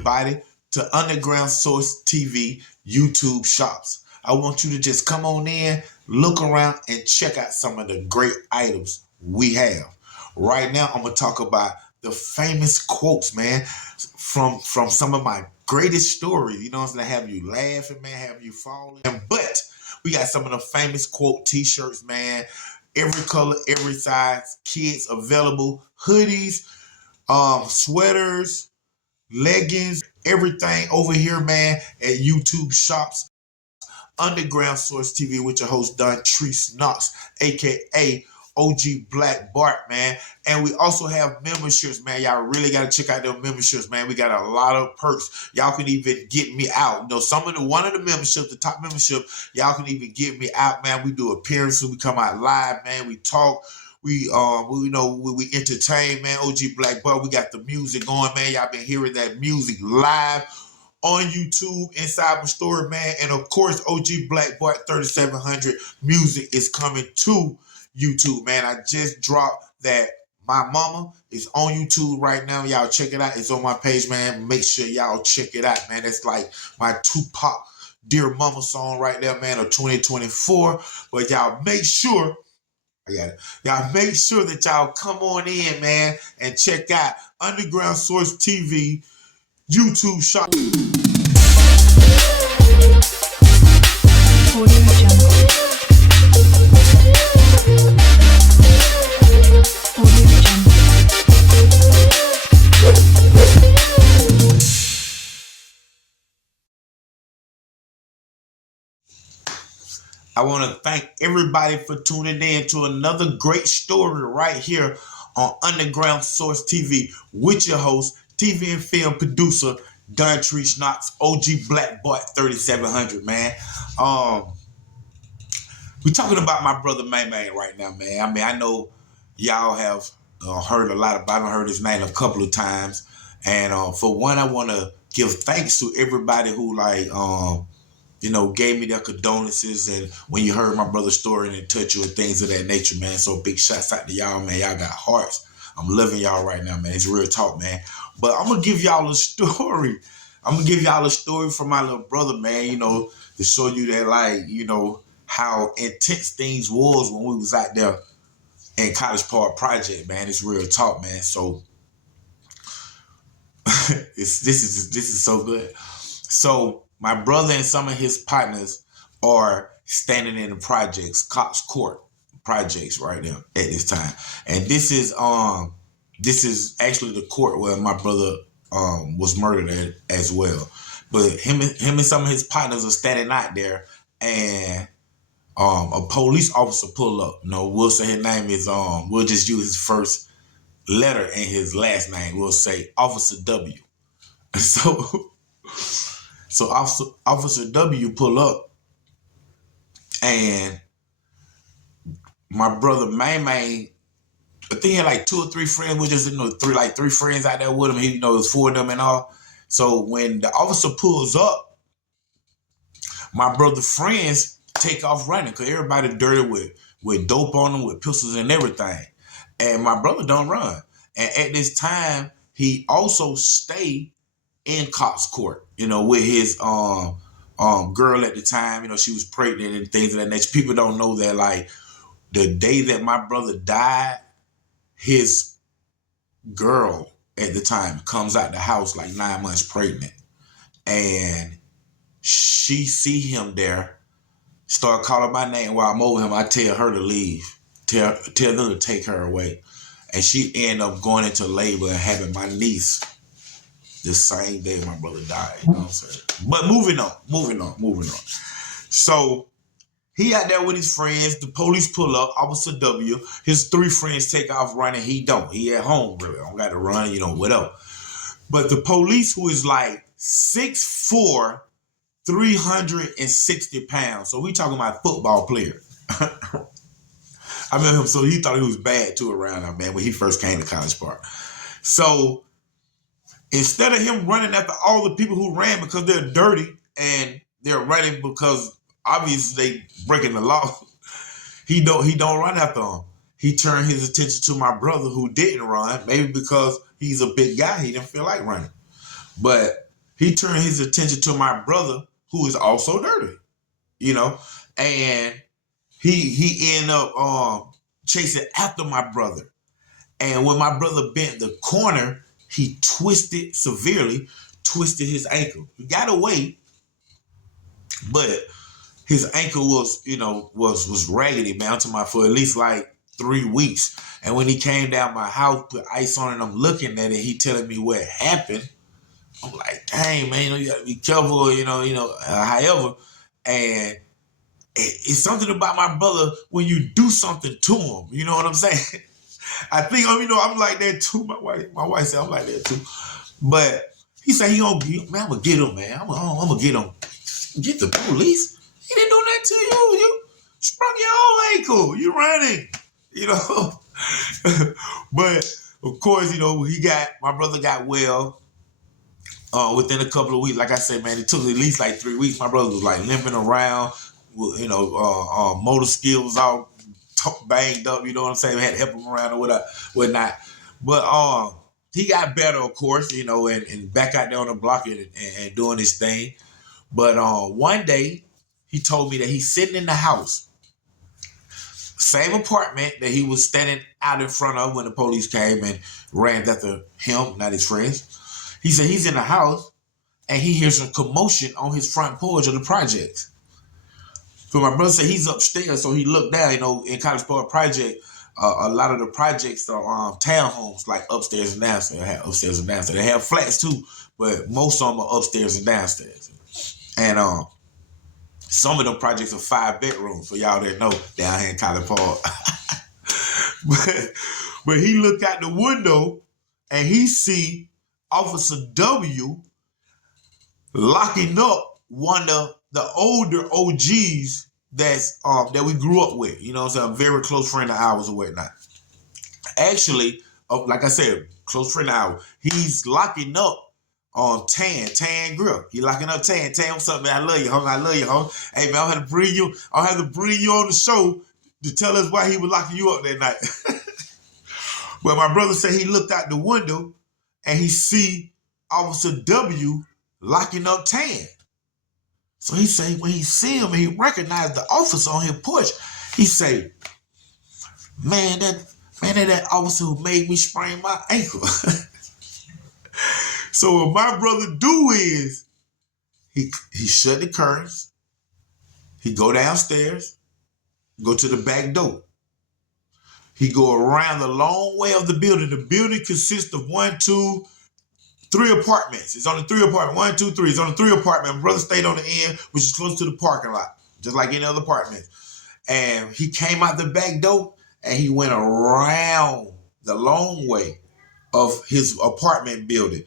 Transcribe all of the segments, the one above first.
everybody to Underground Source TV YouTube shops. I want you to just come on in, look around, and check out some of the great items we have. Right now, I'm going to talk about the famous quotes, man, from some of my greatest stories. You know what I'm saying? Have you laughing, man, have you falling. But we got some of the famous quote t-shirts, man. Every color, every size, kids available, hoodies, sweaters, leggings, everything over here, man, at YouTube shops. Underground Source TV with your host, Knox, aka OG Black Bart, man. And we also have memberships, man. Y'all really got to check out them memberships, man. We got a lot of perks. Y'all can even get me out. You know, one of the memberships, the top membership, y'all can even get me out, man. We do appearances. We come out live, man. We talk. We entertain, man. OG Black Bart. We got the music going, man. Y'all been hearing that music live on YouTube inside my story, man. And of course, OG Black Bart 3700 music is coming to YouTube, man. I just dropped that My Mama is on YouTube right now. Y'all check it out. It's on my page, man. Make sure y'all check it out, man. It's like my Tupac Dear Mama song right there, man, of 2024. But y'all make sure, y'all make sure that y'all come on in, man, and check out Underground Source TV YouTube shop. I want to thank everybody for tuning in to another great story right here on Underground Source TV with your host, TV and film producer, Knox, OG Black Bart 3700, man. We're talking about my brother Man right now, man. I mean, I know y'all have heard a lot about him. I heard his name a couple of times. And for one, I want to give thanks to everybody who gave me their condolences, and when you heard my brother's story and it touched you and things of that nature, man. So big shouts out to y'all, man. Y'all got hearts. I'm loving y'all right now, man. It's real talk, man. But I'm going to give y'all a story. I'm going to give y'all a story from my little brother, man, to show you that, how intense things was when we was out there in College Park Project, man. It's real talk, man. So this is so good. So my brother and some of his partners are standing in the projects, Cox Court projects right now at this time. And this is actually the court where my brother was murdered at as well. But him and some of his partners are standing out there, and a police officer pull up. We'll say his name is we'll just use his first letter and his last name. We'll say Officer W. So Officer W pull up, and my brother Man, I think he had like 2 or 3 friends. We just three friends out there with him. It was 4 of them and all. So when the officer pulls up, my brother's friends take off running because everybody dirty with dope on them, with pistols and everything. And my brother don't run. And at this time, he also stayed in Cox Court, with his girl at the time. She was pregnant and things of that nature. People don't know that, like, the day that my brother died, his girl at the time comes out the house like 9 months pregnant. And she see him there, start calling my name while I'm over him. I tell her to leave, tell them to take her away. And she end up going into labor and having my niece the same day my brother died. You know what I'm saying? But moving on. So he out there with his friends. The police pull up. Officer W. His 3 friends take off running. He don't. He at home, really. Don't got to run, whatever. But the police, who is like 6'4", 360 pounds. So we talking about football player. I met him, so he thought he was bad too around there, man, when he first came to College Park. So instead of him running after all the people who ran because they're dirty and they're running because obviously they breaking the law, he don't run after them. He turned his attention to my brother who didn't run, maybe because he's a big guy, he didn't feel like running. But he turned his attention to my brother, who is also dirty, you know, and he ended up chasing after my brother. And when my brother bent the corner, he severely twisted his ankle. He got away, but his ankle was, was raggedy, man, to my foot, at least like 3 weeks. And when he came down my house, put ice on it, and I'm looking at it, he telling me what happened. I'm like, dang, man, you gotta be careful, however. And it's something about my brother when you do something to him. You know what I'm saying? I think, I'm like that too. My wife said I'm like that too. But he said I'm gonna get him, man. I'm gonna get him. Get the police? He didn't do that to you. You sprung your own ankle. You running, But of course, my brother got well. Within a couple of weeks, like I said, man, it took at least like 3 weeks. My brother was like limping around, motor skills all banged up. You know what I'm saying? We had to help him around or whatnot. But he got better, of course, and back out there on the block and doing his thing. But one day, he told me that he's sitting in the house, same apartment that he was standing out in front of when the police came and ran after him, not his friends. He said he's in the house and he hears a commotion on his front porch of the projects. So my brother said he's upstairs, so he looked down. In College Park Project, a lot of the projects are townhomes, like upstairs and downstairs. They have upstairs and downstairs. They have flats too, but most of them are upstairs and downstairs. And some of them projects are 5 bedrooms, for y'all that know, down here in College Park. but he looked out the window and he see Officer W locking up one of the older OGs that we grew up with. A very close friend of ours or whatnot. Actually, like I said, close friend of ours. He's locking up on Tan Grill. He locking up Tan. Tan, what's up, man? I love you, homie. I love you, homie. Hey, man, I'll have to bring you on the show to tell us why he was locking you up that night. But my brother said he looked out the window and he see Officer W locking up Tan. So he say when he see him and he recognized the officer on his porch, he say, man, that officer who made me sprain my ankle. So what my brother do is he shut the curtains, he go downstairs, go to the back door. He go around the long way of the building. The building consists of 1, 2, 3 apartments. It's only 3 apartments. 1, 2, 3. It's only 3 apartments. My brother stayed on the end, which is close to the parking lot, just like any other apartment. And he came out the back door and he went around the long way of his apartment building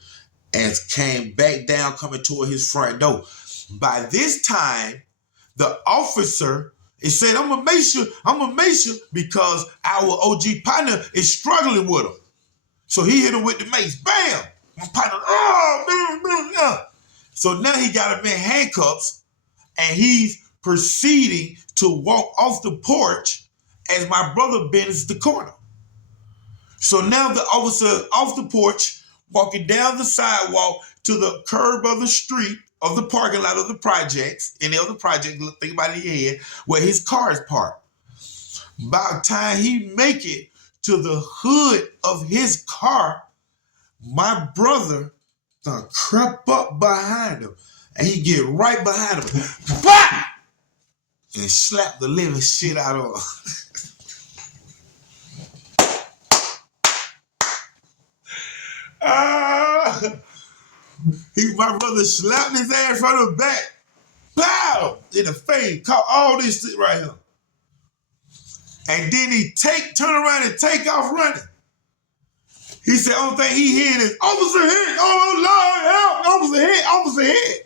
and came back down coming toward his front door. By this time, the officer said, I'm gonna make sure because our OG partner is struggling with him. So he hit him with the mace. Bam! My partner, man. So now he got him in handcuffs and he's proceeding to walk off the porch as my brother bends the corner. So now the officer off the porch, walking down the sidewalk to the curb of the street of the parking lot of the projects, any other project, think about it in your head, where his car is parked. By the time he make it to the hood of his car, my brother done crept up behind him, and he get right behind him, bah! And slap the living shit out of him. My brother slapped his ass from the back, pow, in the face, caught all this shit right here. And then he turn around and take off running. He said, only thing he heard is, officer hit, oh Lord, help, officer hit.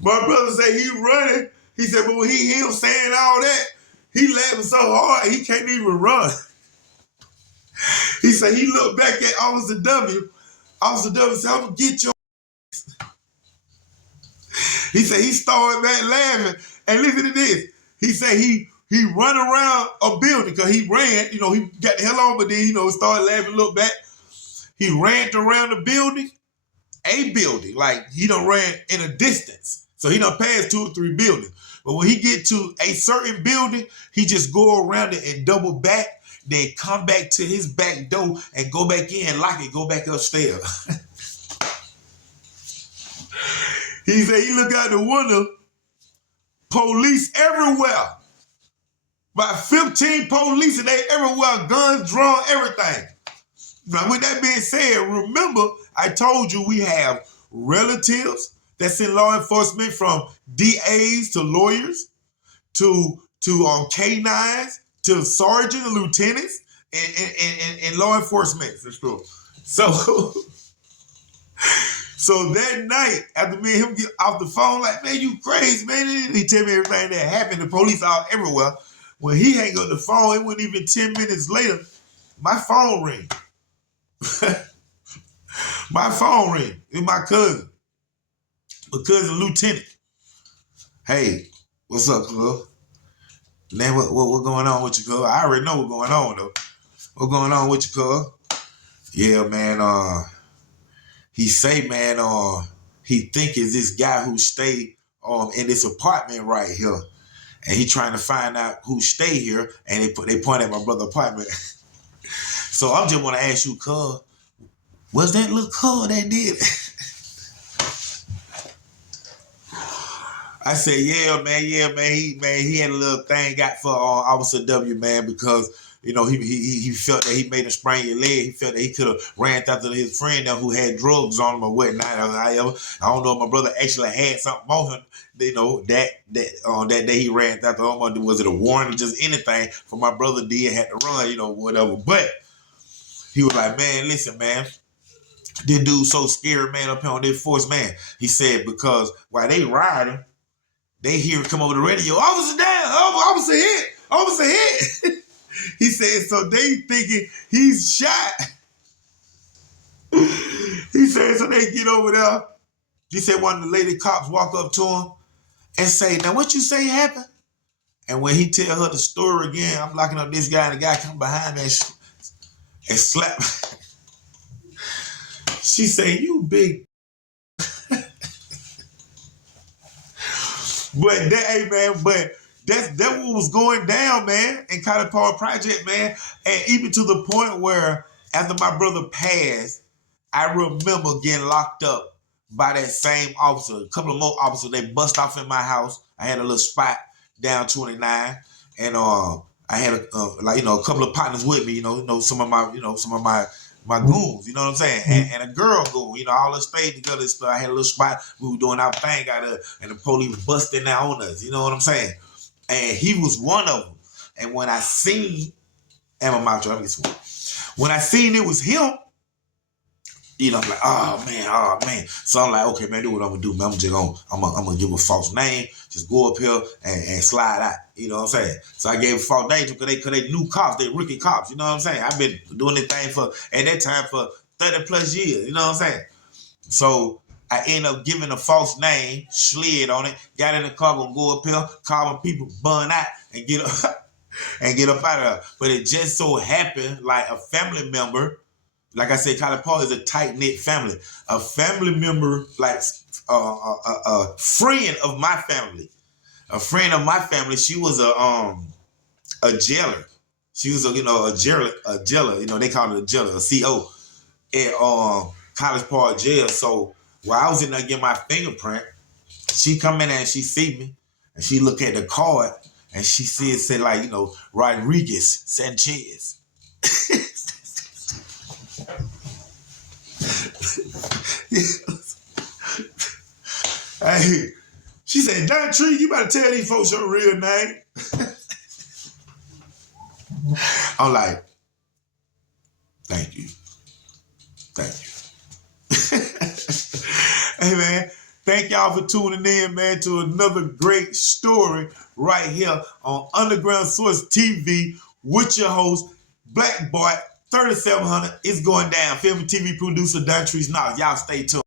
My brother said he running. He said, but when he hear him saying all that, he laughing so hard he can't even run. He said he looked back at Officer W. Officer W said, I'm gonna get your ass. He said he started back laughing. And listen to this. He said he run around a building because he ran, he got the hell on, but then, started laughing, looked back. he ran around the building, like he done ran in a distance. So he done passed 2 or 3 buildings. But when he get to a certain building, he just go around it and double back, then come back to his back door and go back in, lock it, go back upstairs. He said he look out the window, police everywhere. About 15 police and they everywhere, guns drawn, everything. Now, with that being said, remember, I told you we have relatives that's in law enforcement, from DAs to lawyers to K9s to sergeants and lieutenants and law enforcement. So so that night, after me and him get off the phone, like, man, you crazy, man. He tell me everything that happened. The police out everywhere. When he hang up the phone, it wasn't even 10 minutes later, my phone ring. My phone ring. It's my cousin lieutenant. Hey, what's up, cuz? Man, what going on with you, cuz? I already know what's going on, though. What's going on with you, cuz? Yeah, man, he say, man, he think is this guy who stay in this apartment right here. And he trying to find out who stay here, and they point at my brother's apartment. So I just want to ask you, cuz, was that little cuz that did it? I said, yeah, man. He had a little thing got for Officer W, man, because you know he felt that he made him sprain your leg. He felt that he could have ran after his friend who had drugs on him or whatnot. I don't know if my brother actually had something on him. You know, that day he ran after him. Was it a warrant or just anything? For my brother did had to run, you know, whatever. But he was like, man, listen, man. This dude so scared, man, up here on this force, man. He said because while they riding, they hear it come over the radio. Officer down, officer hit. He said, so they thinking he's shot. He said, so they get over there. He said one of the lady cops walk up to him and say, now what you say happened? And when he tell her the story again, I'm locking up this guy, and the guy come behind me and slap. She say, you big. But that's what was going down, man, in Cotton Park Project, man. And even to the point where after my brother passed, I remember getting locked up by that same officer. A couple of more officers, they bust off in my house. I had a little spot down 29, and I had a couple of partners with me. Some of my goons, you know what I'm saying? And a girl goon, all us stayed together. I had a little spot. We were doing our thing out there, and the police busting out on us, you know what I'm saying? And he was one of them. And when I seen, when I seen it was him, I'm like, oh man. So I'm like, okay, man, do what I'm gonna do, man. I'm gonna give a false name, just go up here and slide out. You know what I'm saying? So I gave a false name because they new cops, they rookie cops, you know what I'm saying? I've been doing this thing at that time for 30 plus years, you know what I'm saying? So I ended up giving a false name, slid on it, got in the car, gonna go up here, call my people, burn out, and get up and get up out of there. But it just so happened, like a family member. Like I said, Colin Paul is a tight-knit family. A family member, like a friend of my family. A friend of my family, she was a jailer. She was a jailer. They call it a jailer, a CO at College Park Jail. So while I was in there getting my fingerprint, she come in and she see me, and she look at the card, and she said like, Rodriguez Sanchez. Hey, she said, Don Tree, you better tell these folks your real name. I'm like, thank you. Hey, man, thank y'all for tuning in, man, to another great story right here on Underground Source TV with your host, Black Boy 3700. It's going down. Film and TV producer Don Trees Knox. Y'all stay tuned.